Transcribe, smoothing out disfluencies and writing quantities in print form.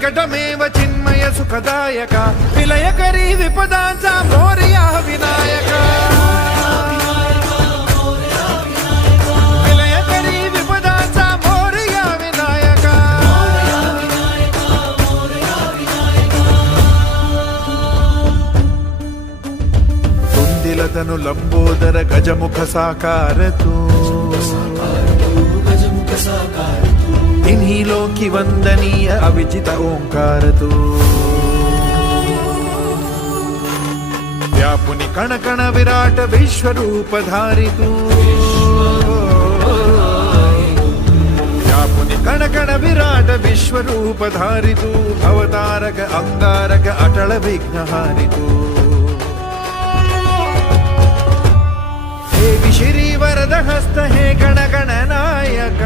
विकटमेव चिन्मय सुखदायक विलयकरी विपदांचा मोरया विनायक विलयकरी विपदांचा मोरया विनायक कुंदिलतनु लंबोदर गजमुख साकार तू इन्हीं लोकी वंदनीय अविजित ओंकार तू व्यापुनि कण कण विराट विश्वरूप धारि तू व्यापुनि कण कण विराट विश्वरूप धारि तू भवतारक अंगारक अटल विघ्नहारि तू हे श्री वरद हस्त हे गण गण नायक